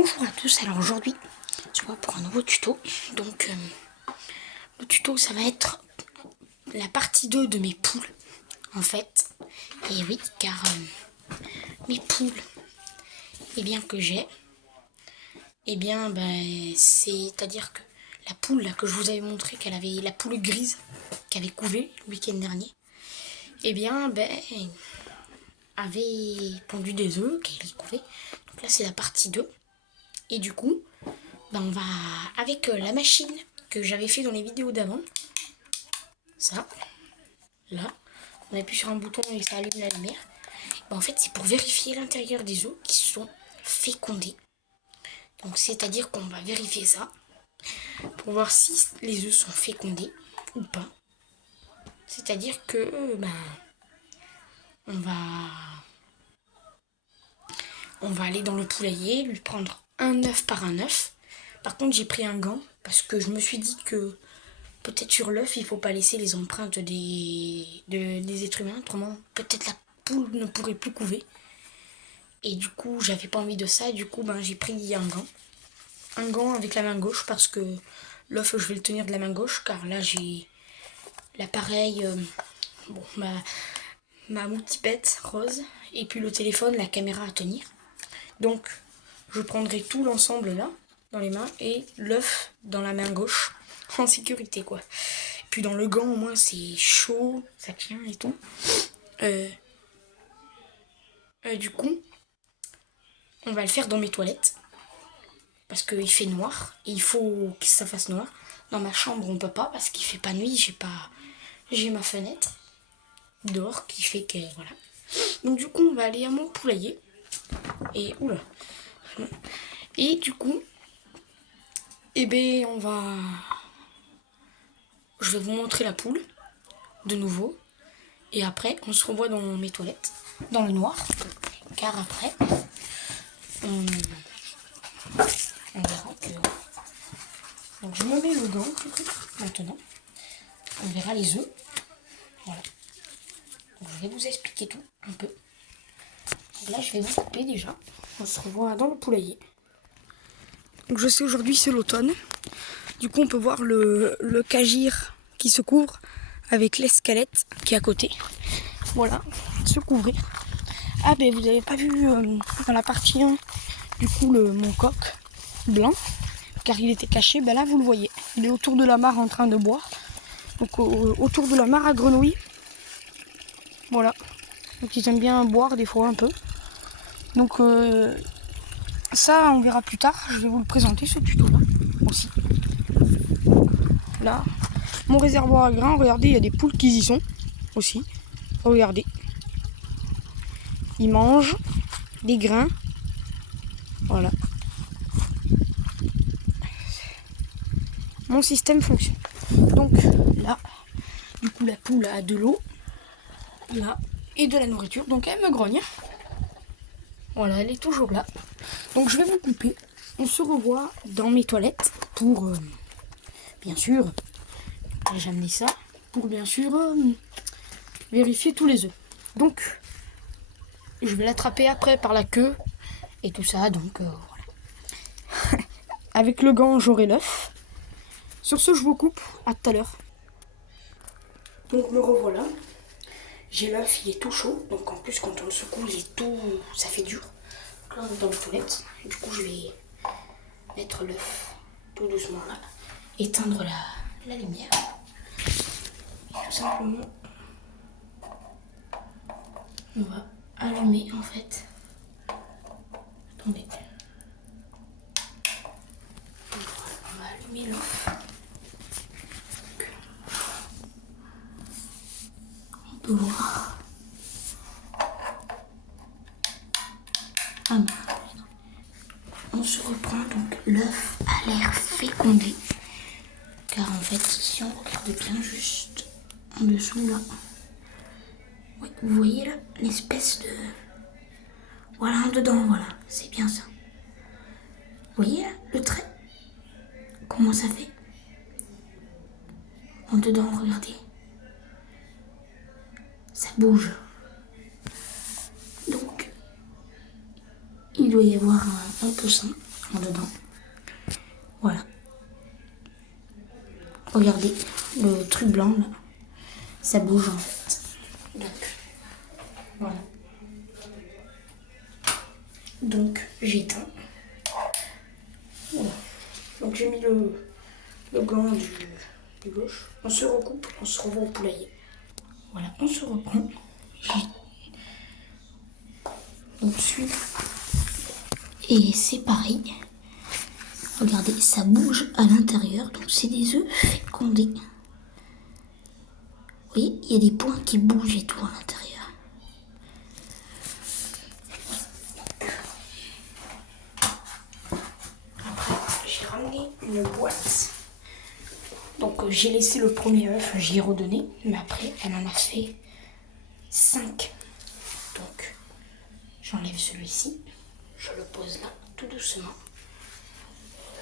Bonjour à tous, alors aujourd'hui je vois pour un nouveau tuto. Donc le tuto ça va être la partie 2 de mes poules en fait. Et oui, car mes poules que j'ai, c'est-à-dire que la poule là, que je vous avais montré qu'elle avait, la poule grise qui avait couvé le week-end dernier, avait pondu des œufs, qu'elle couvait. Donc là c'est la partie 2. Et du coup, on va, avec la machine que j'avais fait dans les vidéos d'avant, ça, là, on appuie sur un bouton et ça allume la lumière. En fait, c'est pour vérifier l'intérieur des œufs qui sont fécondés. Donc, c'est-à-dire qu'on va vérifier ça pour voir si les œufs sont fécondés ou pas. C'est-à-dire que, on va aller dans le poulailler, lui prendre un œuf par un œuf. Par contre, j'ai pris un gant parce que je me suis dit que peut-être sur l'œuf, il ne faut pas laisser les empreintes des êtres humains. Autrement, peut-être la poule ne pourrait plus couver. Et du coup, j'avais pas envie de ça. Et du coup, j'ai pris un gant. Un gant avec la main gauche parce que l'œuf, je vais le tenir de la main gauche. Car là, j'ai l'appareil, ma multipette rose. Et puis le téléphone, la caméra à tenir. Donc, je prendrai tout l'ensemble là, dans les mains. Et l'œuf dans la main gauche. En sécurité, quoi. Puis dans le gant, au moins, c'est chaud, ça tient et tout. Du coup, on va le faire dans mes toilettes. Parce qu'il fait noir. Et il faut que ça fasse noir. Dans ma chambre, on peut pas parce qu'il fait pas nuit. J'ai ma fenêtre dehors qui fait que, voilà. Donc du coup, on va aller à mon poulailler. Et, oula. Et du coup, on va... Je vais vous montrer la poule, de nouveau. Et après, on se revoit dans mes toilettes, dans le noir. Car après, on verra que... Donc je me mets le gant, maintenant. On verra les œufs. Voilà. Donc, je vais vous expliquer tout, un peu. Donc là, je vais vous couper déjà. On se revoit dans le poulailler. Donc je sais, aujourd'hui, c'est l'automne. Du coup, on peut voir le cagir qui se couvre avec l'escalette qui est à côté. Voilà, se couvrir. Ah ben vous n'avez pas vu dans la partie 1 du coup mon coq blanc, car il était caché. Ben là vous le voyez, il est autour de la mare en train de boire. Donc autour de la mare à grenouilles. Voilà, donc ils aiment bien boire des fois un peu. Donc ça on verra plus tard, je vais vous le présenter ce tuto là aussi. Là, mon réservoir à grains, regardez, il y a des poules qui y sont aussi. Regardez. Ils mangent des grains. Voilà. Mon système fonctionne. Donc là, du coup la poule a de l'eau. Là. Et de la nourriture. Donc elle me grogne. Voilà, elle est toujours là. Donc je vais vous couper. On se revoit dans mes toilettes pour, bien sûr, j'ai amené ça, pour bien sûr vérifier tous les œufs. Donc, je vais l'attraper après par la queue et tout ça. Donc voilà. Avec le gant, j'aurai l'œuf. Sur ce, je vous coupe. À tout à l'heure. Donc me revoilà. J'ai l'œuf, il est tout chaud. Donc en plus, quand on le secoue, il est tout... ça fait dur. Donc là, on est dans les toilettes. Du coup, je vais mettre l'œuf tout doucement là. Éteindre la lumière. Et tout simplement, on va allumer en fait. Attendez. Voilà, on va allumer l'œuf. On peut voir. On se reprend, donc l'œuf a l'air fécondé. Car en fait, si on regarde bien juste en dessous là, ouais, vous voyez là, l'espèce de... Voilà, en dedans, voilà, c'est bien ça. Vous voyez là, le trait? Comment ça fait? En dedans, regardez. Ça bouge. Donc, il doit y avoir un poussin. en dedans. Voilà. Regardez, le truc blanc là, ça bouge en fait. Donc, voilà. Donc, j'éteins. Voilà. Donc, j'ai mis le gland du gauche. On se recoupe, on se revoit au poulailler. Voilà, on se reprend. Donc, celui-là. Et c'est pareil. Regardez, ça bouge à l'intérieur. Donc, c'est des œufs fécondés. Vous voyez, il y a des points qui bougent et tout à l'intérieur. J'ai ramené une boîte. Donc j'ai laissé le premier œuf, j'y ai redonné, mais après elle en a fait 5. Donc j'enlève celui-ci, je le pose là tout doucement.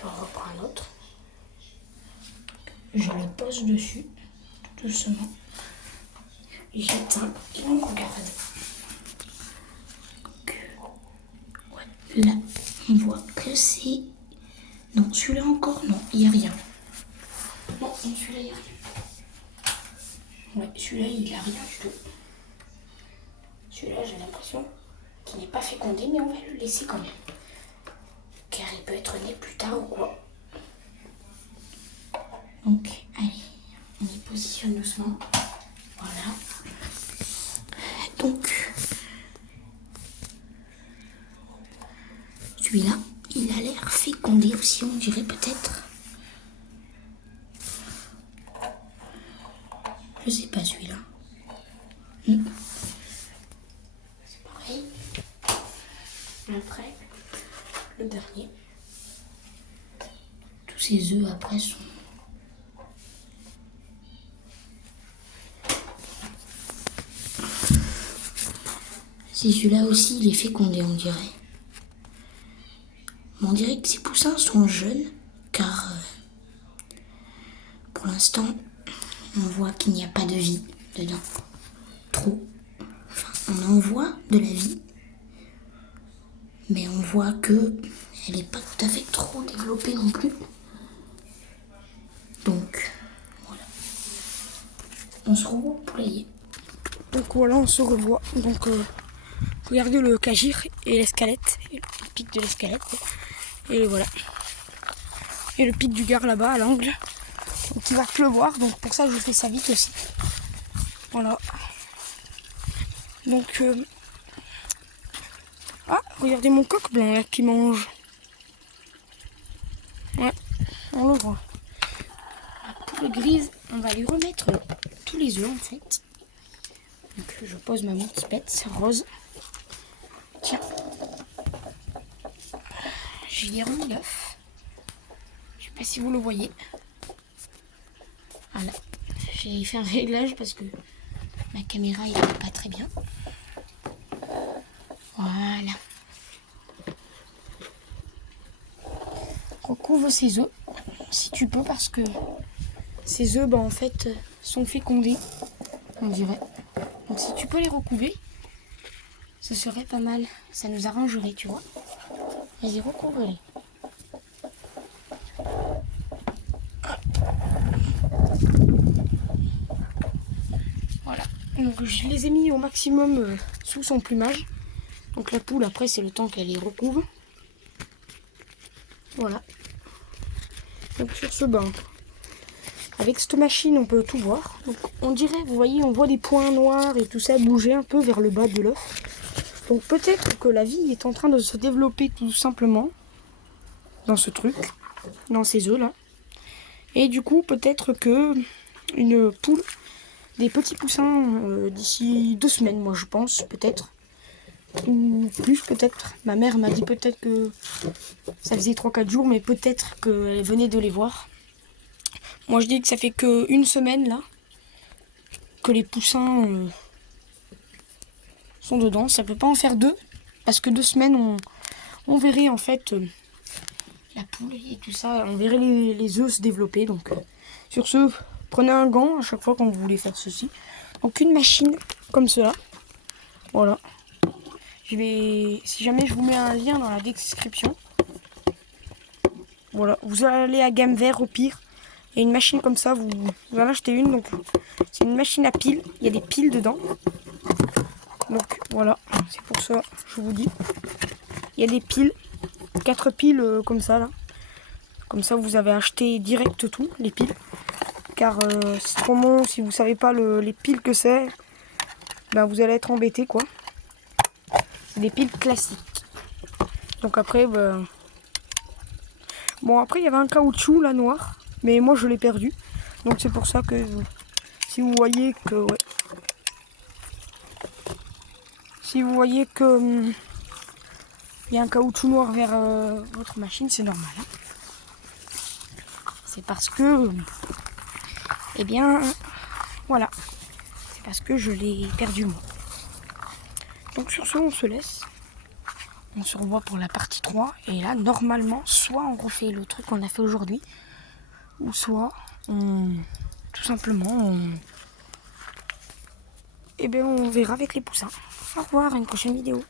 J'en reprends un autre. Je le pose dessus tout doucement. J'éteins et on regarde. Là, on voit que c'est... Non, celui-là encore, non, il n'y a rien. Non, celui-là, il n'y a rien. Ouais, celui-là, il n'y a rien du tout. Celui-là, j'ai l'impression qu'il n'est pas fécondé, mais on va le laisser quand même. Car il peut être né plus tard ou quoi. Donc, allez, on y positionne doucement. Voilà. Donc, celui-là, il a l'air fécondé aussi, on dirait peut-être. Je sais pas celui-là. C'est pareil. Après, le dernier. Tous ces œufs après sont... C'est celui-là aussi, il est fécondé, on dirait. On dirait que ces poussins sont jeunes, car pour l'instant, on voit qu'il n'y a pas de vie dedans. Trop. Enfin, on en voit de la vie, mais on voit que elle n'est pas tout à fait trop développée non plus. Donc, voilà. On se revoit au poulailler. Donc voilà, on se revoit. Donc, regardez le cagir et l'escalette, et le pic de l'escalette. Et voilà. Et le pic du gare là-bas à l'angle. Donc il va pleuvoir, donc pour ça je fais ça vite aussi. Voilà. Donc ah, regardez mon coq blanc là qui mange. Ouais, on le voit. La poule grise, on va lui remettre tous les œufs en fait. Donc je pose ma multipette rose. Tiens. J'y ai remis l'œuf. Je sais pas si vous le voyez. Voilà. J'ai fait un réglage parce que ma caméra il n'est pas très bien. Voilà. Recouvre ces œufs si tu peux parce que ces œufs en fait sont fécondés, on dirait. Donc si tu peux les recouvrer, ce serait pas mal. Ça nous arrangerait, tu vois. Vas-y, recouvre-les. Voilà. Donc je les ai mis au maximum sous son plumage. Donc la poule, après, c'est le temps qu'elle les recouvre. Voilà. Donc sur ce banc, avec cette machine, on peut tout voir. Donc on dirait, vous voyez, on voit des points noirs et tout ça bouger un peu vers le bas de l'œuf. Donc peut-être que la vie est en train de se développer tout simplement dans ce truc, dans ces œufs là. Et du coup, peut-être que une poule, des petits poussins d'ici 2 semaines, moi je pense, peut-être. Ou plus peut-être. Ma mère m'a dit peut-être que ça faisait 3-4 jours, mais peut-être qu'elle venait de les voir. Moi je dis que ça fait que 1 semaine là, que les poussins sont dedans. Ça peut pas en faire 2, parce que 2 semaines on verrait en fait la poule et tout ça, on verrait les œufs se développer. Donc sur ce, prenez un gant à chaque fois quand vous voulez faire ceci. Donc une machine comme cela. Voilà. Si jamais je vous mets un lien dans la description, Voilà, vous allez à Gamme Vert au pire. Il y a une machine comme ça, vous en achetez une. Donc c'est une machine à piles, il y a des piles dedans. Donc voilà, c'est pour ça, je vous dis. Il y a des piles, 4 piles comme ça là. Comme ça vous avez acheté direct tout, les piles. Car c'est trop bon, si vous savez pas les piles que c'est, ben vous allez être embêté quoi. C'est des piles classiques. Donc après, ben... bon après il y avait un caoutchouc là noir, mais moi je l'ai perdu. Donc c'est pour ça que si vous voyez que... ouais. Si vous voyez que il y a un caoutchouc noir vers votre machine, c'est normal. Hein. C'est parce que... eh bien, voilà. C'est parce que je l'ai perdu moi. Donc sur ce, on se laisse. On se revoit pour la partie 3. Et là, normalement, soit on refait le truc qu'on a fait aujourd'hui, ou soit on... tout simplement, eh bien, on verra avec les poussins. Au revoir, à une prochaine vidéo.